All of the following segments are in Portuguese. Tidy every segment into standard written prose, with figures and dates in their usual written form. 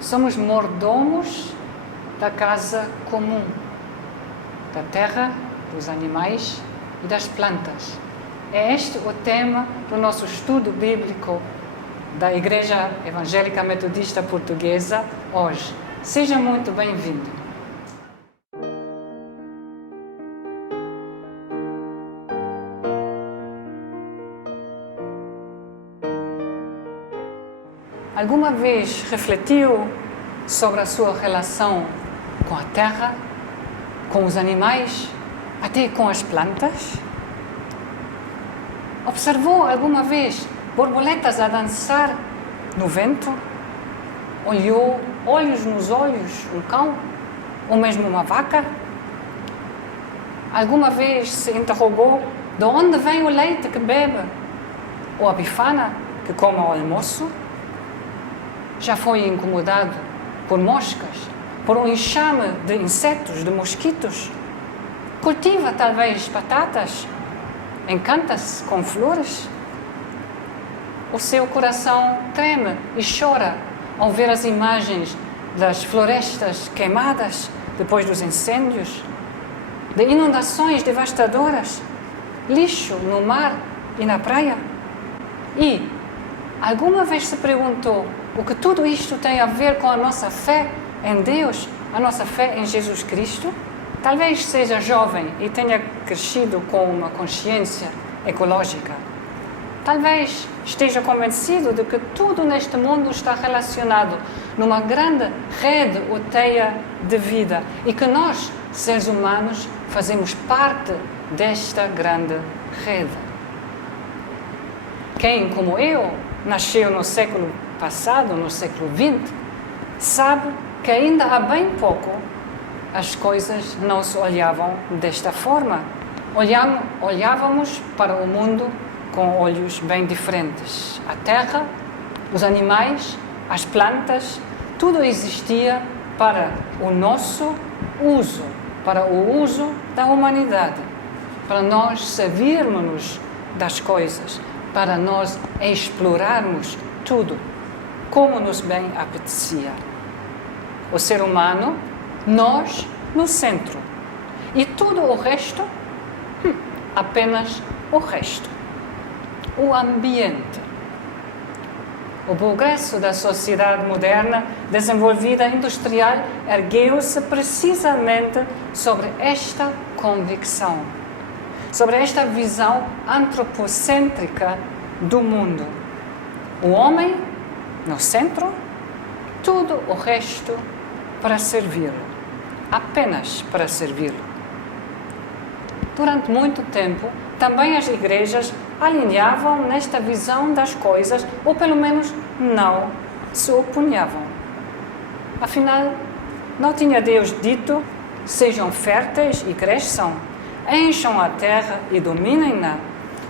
somos mordomos da casa comum, da terra, dos animais e das plantas. É este o tema do nosso estudo bíblico da Igreja Evangélica Metodista Portuguesa hoje. Seja muito bem-vindo. Alguma vez refletiu sobre a sua relação com a terra, com os animais, até com as plantas? Observou alguma vez borboletas a dançar no vento? Olhou olhos nos olhos um cão? Ou mesmo uma vaca? Alguma vez se interrogou de onde vem o leite que bebe? Ou a bifana que come ao almoço? Já foi incomodado por moscas, por um enxame de insetos, de mosquitos? Cultiva talvez batatas? Encanta-se com flores? O seu coração treme e chora ao ver as imagens das florestas queimadas depois dos incêndios, de inundações devastadoras, lixo no mar e na praia? E alguma vez se perguntou o que tudo isto tem a ver com a nossa fé em Deus, a nossa fé em Jesus Cristo? Talvez seja jovem e tenha crescido com uma consciência ecológica. Talvez esteja convencido de que tudo neste mundo está relacionado numa grande rede ou teia de vida e que nós, seres humanos, fazemos parte desta grande rede. Quem, como eu, nasceu no século passado, no século XX, sabe que ainda há bem pouco as coisas não se olhavam desta forma. Olhávamos para o mundo com olhos bem diferentes. A terra, os animais, as plantas, tudo existia para o nosso uso, para o uso da humanidade, para nós servirmos das coisas, para nós explorarmos tudo como nos bem apetecia. O ser humano, nós no centro, e tudo o resto, apenas o resto. O ambiente. O progresso da sociedade moderna, desenvolvida industrial, ergueu-se precisamente sobre esta convicção, sobre esta visão antropocêntrica do mundo. O homem no centro, tudo o resto para servi-lo, apenas para servi-lo. Durante muito tempo, também as igrejas alinhavam nesta visão das coisas, ou pelo menos não se opunhavam. Afinal, não tinha Deus dito: sejam férteis e cresçam, encham a terra e dominem-na,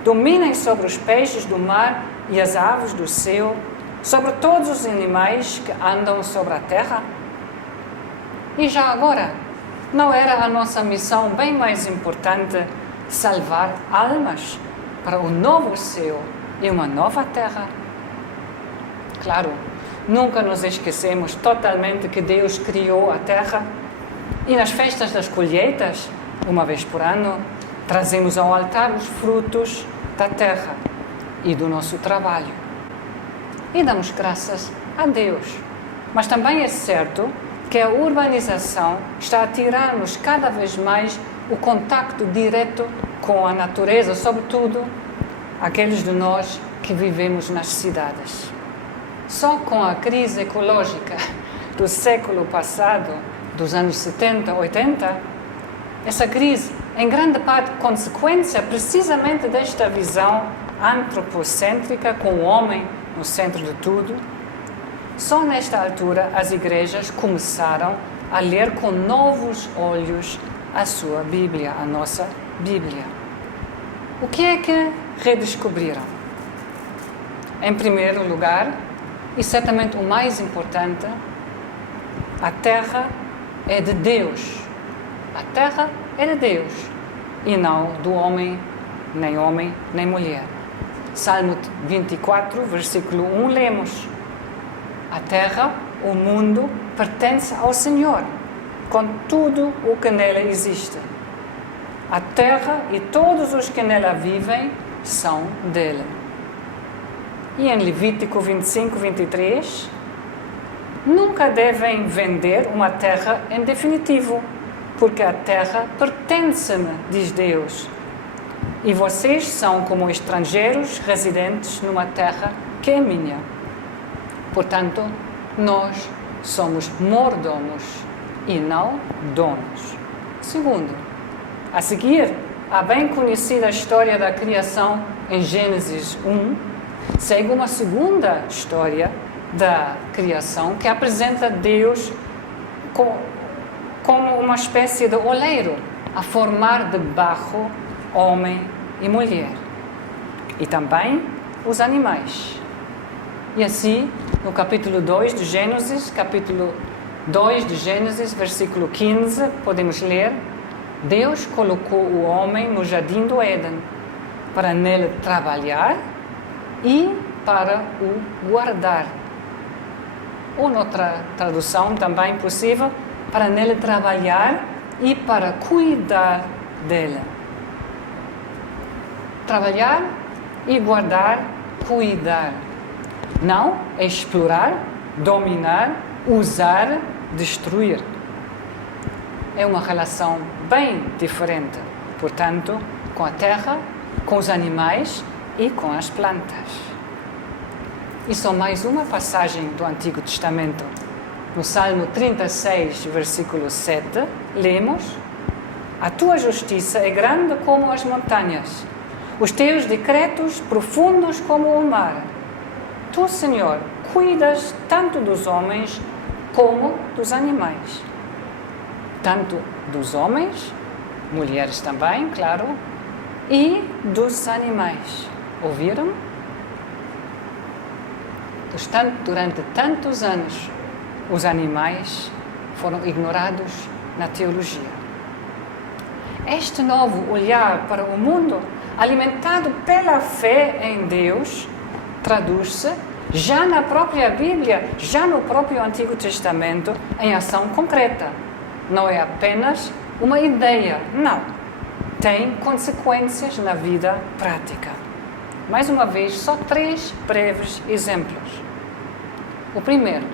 dominem sobre os peixes do mar e as aves do céu, sobre todos os animais que andam sobre a terra? E já agora, não era a nossa missão bem mais importante salvar almas para o novo céu e uma nova terra? Claro, nunca nos esquecemos totalmente que Deus criou a terra e nas festas das colheitas, uma vez por ano, trazemos ao altar os frutos da terra e do nosso trabalho. E damos graças a Deus. Mas também é certo que a urbanização está a tirar-nos cada vez mais o contacto direto com a natureza, sobretudo aqueles de nós que vivemos nas cidades. Só com a crise ecológica do século passado, dos anos 70, 80, essa crise, em grande parte, consequência precisamente desta visão antropocêntrica, com o homem no centro de tudo. Só nesta altura as igrejas começaram a ler com novos olhos a sua Bíblia, a nossa Bíblia. O que é que redescobriram? Em primeiro lugar, e certamente o mais importante, a terra é de Deus. A terra é de Deus e não do homem, nem mulher. Salmo 24, versículo 1, lemos: a terra o mundo pertence ao Senhor, com tudo o que nela existe. A terra e todos os que nela vivem são dele. E em Levítico 25, 23, nunca devem vender uma terra em definitivo, porque a terra pertence-me, diz Deus. E vocês são como estrangeiros residentes numa terra que é minha. Portanto, nós somos mordomos e não donos. Segundo, a seguir, a bem conhecida história da criação em Gênesis 1, segue uma segunda história da criação que apresenta Deus como uma espécie de oleiro a formar de barro homem e mulher. E também os animais. E assim, no capítulo 2 de Gênesis, versículo 15, podemos ler: Deus colocou o homem no jardim do Éden para nele trabalhar e para o guardar. Ou noutra tradução também possível, para nele trabalhar e para cuidar dele. Trabalhar e guardar, cuidar. Não explorar, dominar, usar, destruir. É uma relação bem diferente, portanto, com a terra, com os animais e com as plantas. E só mais uma passagem do Antigo Testamento. No Salmo 36, versículo 7, lemos: A tua justiça é grande como as montanhas, os teus decretos profundos como o mar. Tu, Senhor, cuidas tanto dos homens como dos animais. Tanto dos homens, mulheres também, claro, e dos animais. Ouviram? Durante tantos anos, os animais foram ignorados na teologia. Este novo olhar para o mundo, alimentado pela fé em Deus, traduz-se já na própria Bíblia, já no próprio Antigo Testamento, em ação concreta. Não é apenas uma ideia, não. Tem consequências na vida prática. Mais uma vez, só 3 breves exemplos. O primeiro,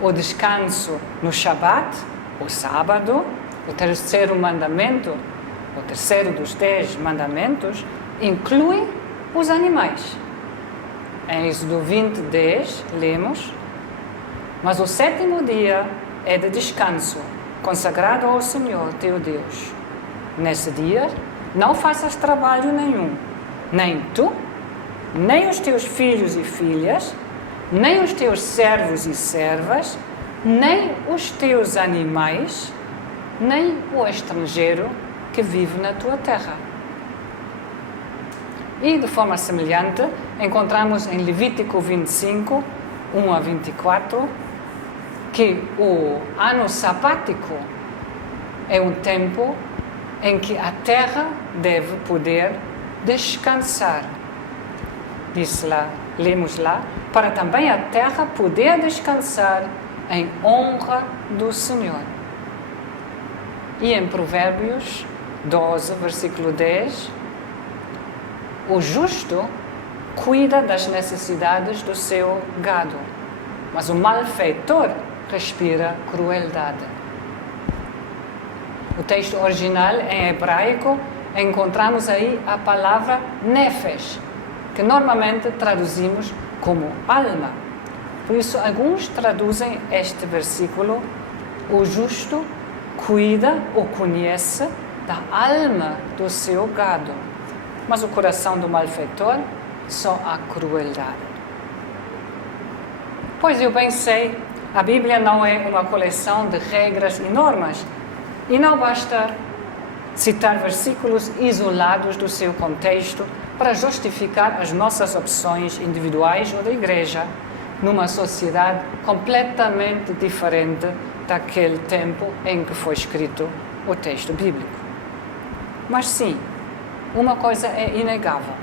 o descanso no Shabat, o sábado, o terceiro mandamento, o terceiro dos 10 mandamentos, inclui os animais. Em Êxodo 20, 10, lemos: Mas o 7º dia é de descanso, consagrado ao Senhor teu Deus. Nesse dia, não faças trabalho nenhum, nem tu, nem os teus filhos e filhas, nem os teus servos e servas, nem os teus animais, nem o estrangeiro que vive na tua terra. E, de forma semelhante, encontramos em Levítico 25, 1 a 24, que o ano sabático é um tempo em que a terra deve poder descansar. Diz lá, lemos lá, para também a terra poder descansar em honra do Senhor. E em Provérbios 12, versículo 10, o justo cuida das necessidades do seu gado, mas o malfeitor respira crueldade. O texto original em hebraico, encontramos aí a palavra nefesh, que normalmente traduzimos como alma. Por isso, alguns traduzem este versículo: o justo cuida ou conhece da alma do seu gado, mas o coração do malfeitor só a crueldade. Pois eu bem sei, a Bíblia não é uma coleção de regras e normas, e não basta citar versículos isolados do seu contexto para justificar as nossas opções individuais ou da igreja numa sociedade completamente diferente daquele tempo em que foi escrito o texto bíblico. Mas sim, uma coisa é inegável.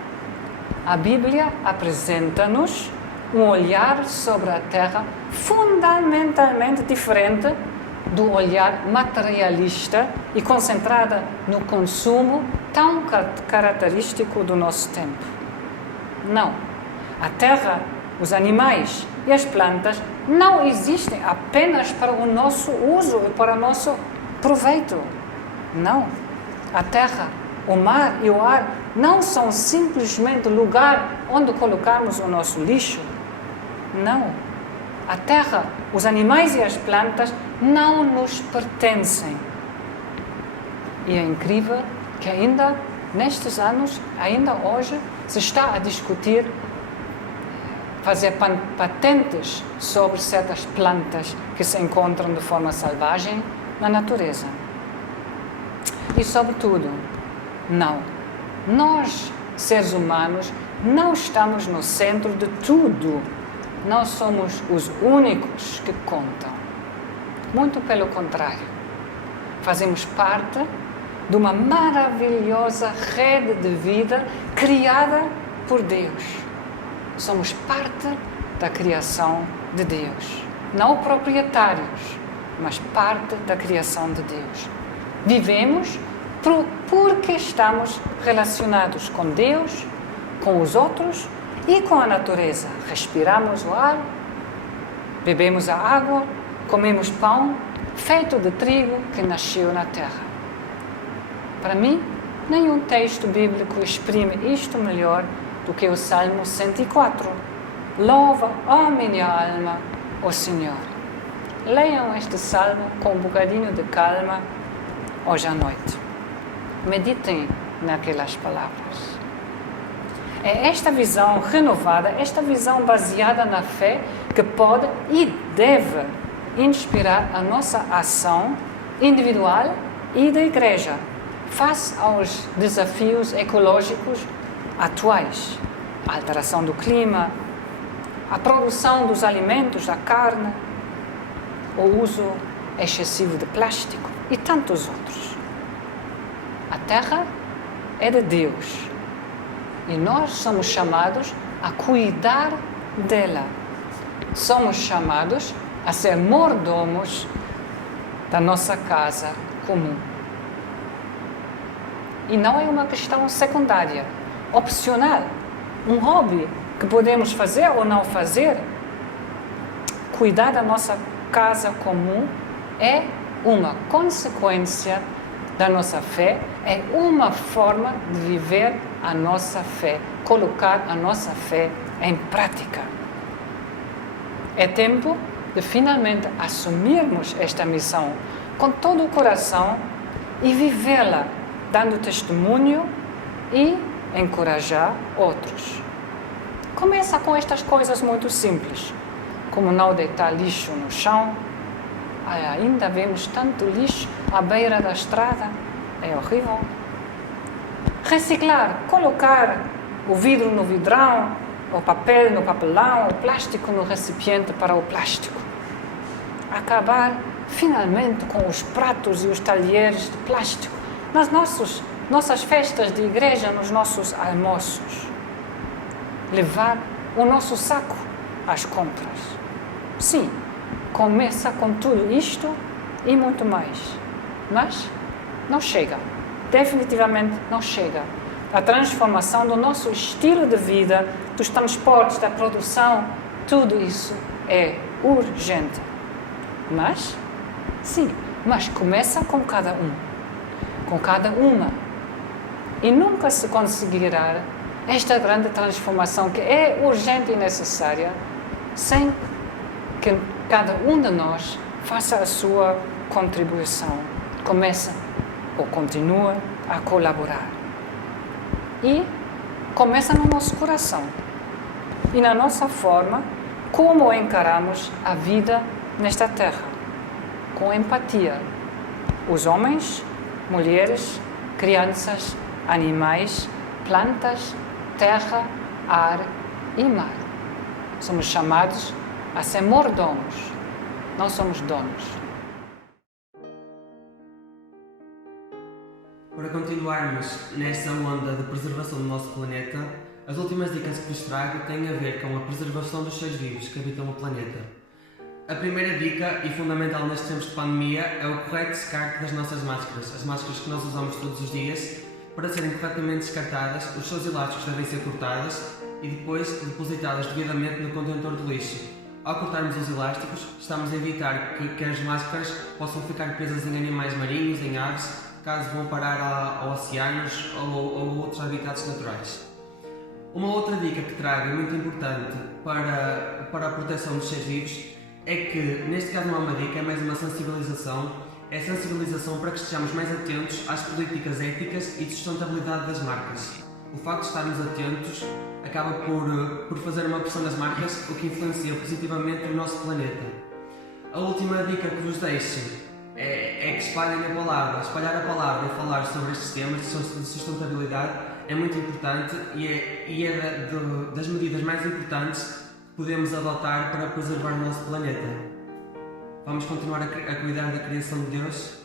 A Bíblia apresenta-nos um olhar sobre a terra fundamentalmente diferente do olhar materialista e concentrada no consumo tão característico do nosso tempo. Não. A terra, os animais e as plantas não existem apenas para o nosso uso e para o nosso proveito. Não. A terra, o mar e o ar não são simplesmente lugar onde colocarmos o nosso lixo. Não. A terra, os animais e as plantas não nos pertencem. E é incrível que ainda nestes anos, ainda hoje, se está a discutir fazer patentes sobre certas plantas que se encontram de forma selvagem na natureza. E, sobretudo, não. Nós, seres humanos, não estamos no centro de tudo. Não somos os únicos que contam. Muito pelo contrário. Fazemos parte de uma maravilhosa rede de vida criada por Deus. Somos parte da criação de Deus. Não proprietários, mas parte da criação de Deus. Vivemos porque estamos relacionados com Deus, com os outros e com a natureza. Respiramos o ar, bebemos a água, comemos pão feito de trigo que nasceu na terra. Para mim, nenhum texto bíblico exprime isto melhor do que o Salmo 104. Louva, ó minha alma, o Senhor. Leiam este salmo com um bocadinho de calma hoje à noite. Meditem naquelas palavras. É esta visão renovada, esta visão baseada na fé, que pode e deve inspirar a nossa ação individual e da Igreja face aos desafios ecológicos atuais. A alteração do clima, a produção dos alimentos, da carne, o uso excessivo de plástico e tantos outros. A Terra é de Deus e nós somos chamados a cuidar dela. Somos chamados a ser mordomos da nossa casa comum. E não é uma questão secundária, opcional, um hobby que podemos fazer ou não fazer. Cuidar da nossa casa comum é uma consequência da nossa fé, é uma forma de viver a nossa fé, colocar a nossa fé em prática. É tempo de finalmente assumirmos esta missão com todo o coração e vivê-la, dando testemunho e encorajar outros. Começa com estas coisas muito simples, como não deitar lixo no chão. Ainda vemos tanto lixo à beira da estrada, é horrível. Reciclar, colocar o vidro no vidrão, o papel no papelão, o plástico no recipiente para o plástico. Acabar finalmente com os pratos e os talheres de plástico nas nossas festas de igreja, nos nossos almoços. Levar o nosso saco às compras. Sim, começa com tudo isto e muito mais. Mas não chega. Definitivamente não chega. A transformação do nosso estilo de vida, dos transportes, da produção, tudo isso é urgente. Mas, sim, mas começa com cada um. Com cada uma. E nunca se conseguirá esta grande transformação que é urgente e necessária sem que cada um de nós faça a sua contribuição. Começa ou continua a colaborar. E começa no nosso coração e na nossa forma como encaramos a vida nesta terra, com empatia. Os homens, mulheres, crianças, animais, plantas, terra, ar e mar. Somos chamados a ser mordomos, não somos donos. Para continuarmos nesta onda de preservação do nosso planeta, As últimas dicas que vos trago têm a ver com a preservação dos seres vivos que habitam o planeta. A primeira dica, e fundamental nestes tempos de pandemia, é o correto descarte das nossas máscaras, as máscaras que nós usamos todos os dias. Para serem corretamente descartadas, os seus elásticos devem ser cortados e depois depositadas devidamente no contentor de lixo. Ao cortarmos os elásticos, estamos a evitar que as máscaras possam ficar presas em animais marinhos, em aves, caso vão parar a oceanos ou outros habitats naturais. Uma outra dica que trago, muito importante para a proteção dos seres vivos, é que, neste caso não é uma dica, é mais uma sensibilização. É sensibilização para que estejamos mais atentos às políticas éticas e de sustentabilidade das marcas. O facto de estarmos atentos acaba por fazer uma pressão nas marcas, o que influencia positivamente o nosso planeta. A última dica que vos deixo é que espalhem a palavra. Espalhar a palavra e falar sobre estes temas de sustentabilidade é muito importante e é das medidas mais importantes que podemos adotar para preservar o nosso planeta. Vamos continuar a cuidar da criação de Deus?